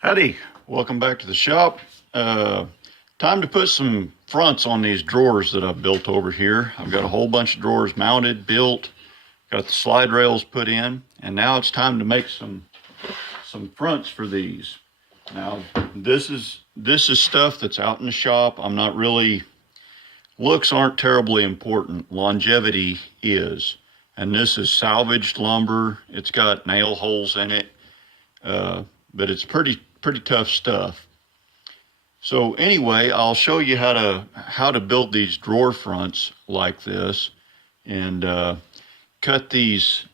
Howdy, welcome back to the shop. Time to put some fronts on these drawers that I've built over here. I've got a whole bunch of drawers mounted, built, got the slide rails put in, and now it's time to make some fronts for these. Now, this is stuff that's out in the shop. I'm not really, looks aren't terribly important. Longevity is. And this is salvaged lumber. It's got nail holes in it, but it's pretty tough stuff. So anyway, I'll show you how to build these drawer fronts like this, and cut these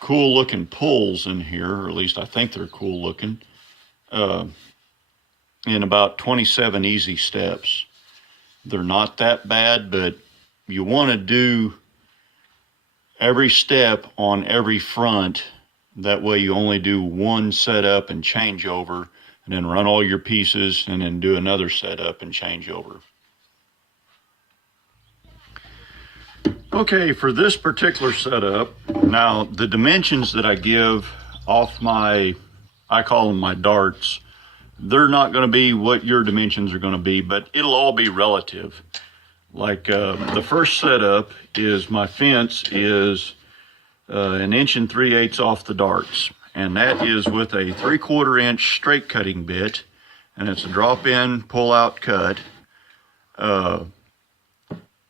cool looking pulls in here, or at least I think they're cool looking, in about 27 easy steps. They're not that bad, but you want to do every step on every front. That way you only do one setup and changeover, and then run all your pieces and then do another setup and changeover. Okay, for this particular setup, now the dimensions that I give off I call them my darts, they're not going to be what your dimensions are going to be, but it'll all be relative. Like the first setup is my fence is 1 3/8 inches off the darts, and that is with a 3/4 inch straight cutting bit, and it's a drop-in pull-out cut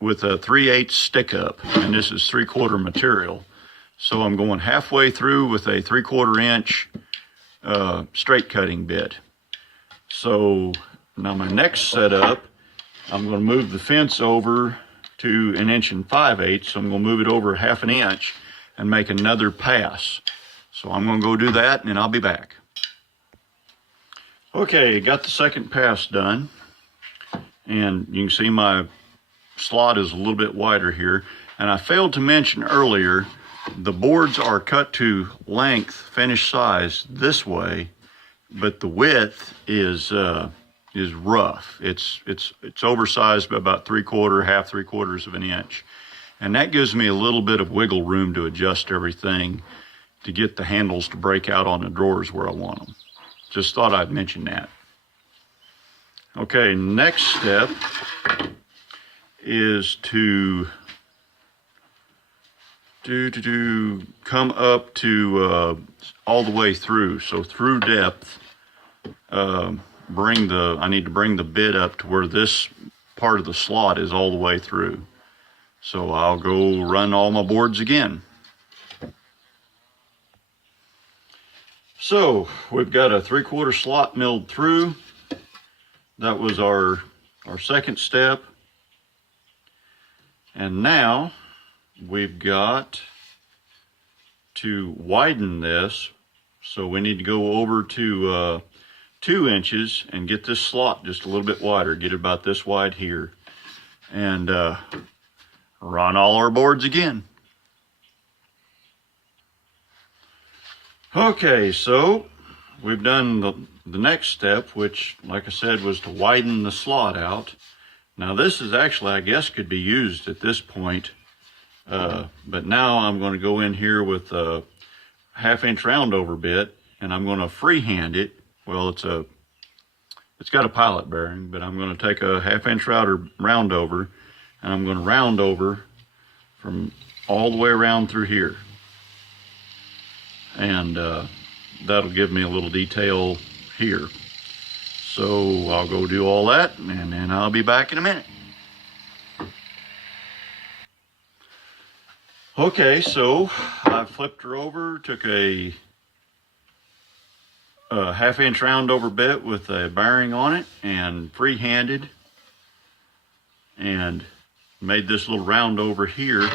with a 3/8 stick up, and this is 3/4 material. So I'm going halfway through with a 3/4 inch straight cutting bit. So now my next setup, I'm going to move the fence over to 1 5/8 inches. So I'm going to move it over 1/2 inch and make another pass. So I'm going to go do that, and then I'll be back. Okay, got the second pass done, and you can see my slot is a little bit wider here. And I failed to mention earlier, the boards are cut to length, finished size this way, but the width is rough. It's oversized by about 3/4, 3/4 of an inch. And that gives me a little bit of wiggle room to adjust everything to get the handles to break out on the drawers where I want them. Just thought I'd mention that. Okay, next step is to come up to all the way through. So through depth, I need to bring the bit up to where this part of the slot is all the way through. So I'll go run all my boards again. So we've got a 3/4 slot milled through. That was our second step. And now we've got to widen this. So we need to go over to 2 inches and get this slot just a little bit wider. Get it about this wide here. And run all our boards again. Okay, so we've done the next step, which, like I said, was to widen the slot out. Now this is actually, I guess, could be used at this point, but now I'm going to go in here with a 1/2 inch round over bit, and I'm going to freehand it. Well, it's got a pilot bearing, but I'm going to take a 1/2 inch round over, and I'm going to round over from all the way around through here. And that'll give me a little detail here. So I'll go do all that, and then I'll be back in a minute. Okay, so I flipped her over, took a 1/2 inch round over bit with a bearing on it, and freehanded, and made this little round over here.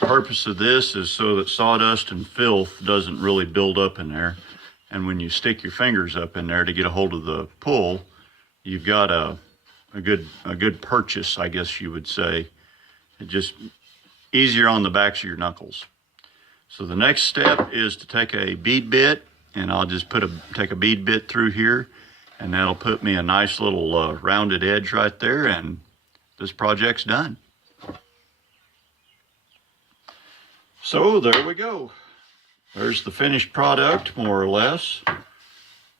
The purpose of this is so that sawdust and filth doesn't really build up in there. And when you stick your fingers up in there to get a hold of the pull, you've got a good purchase, I guess you would say. It just easier on the backs of your knuckles. So the next step is to take a bead bit, and I'll just take a bead bit through here, and that'll put me a nice little rounded edge right there, and this project's done. So there we go. There's the finished product, more or less.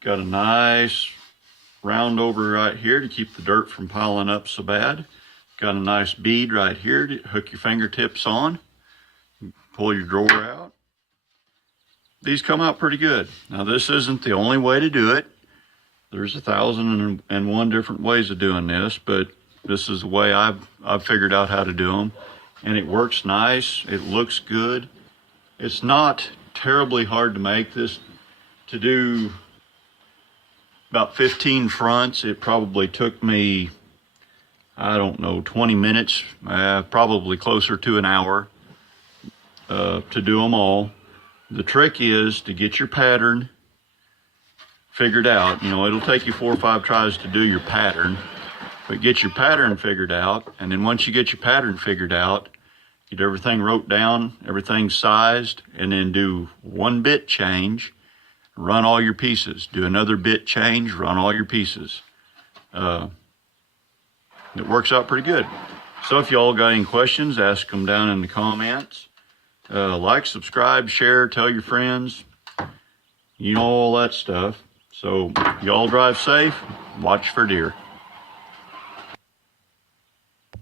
Got a nice round over right here to keep the dirt from piling up so bad. Got a nice bead right here to hook your fingertips on. Pull your drawer out. These come out pretty good. Now this isn't the only way to do it. There's 1,001 different ways of doing this, but this is the way I've figured out how to do them. And it works nice, it looks good. It's not terribly hard to make this. To do about 15 fronts, it probably took me, I don't know, 20 minutes, probably closer to an hour to do them all. The trick is to get your pattern figured out. You know, it'll take you 4 or 5 tries to do your pattern, but get your pattern figured out. And then once you get your pattern figured out, get everything wrote down, everything sized, and then do 1 bit change, run all your pieces. Do another bit change, run all your pieces. It works out pretty good. So if y'all got any questions, ask them down in the comments. Like, subscribe, share, tell your friends, you know, all that stuff. So y'all drive safe, watch for deer.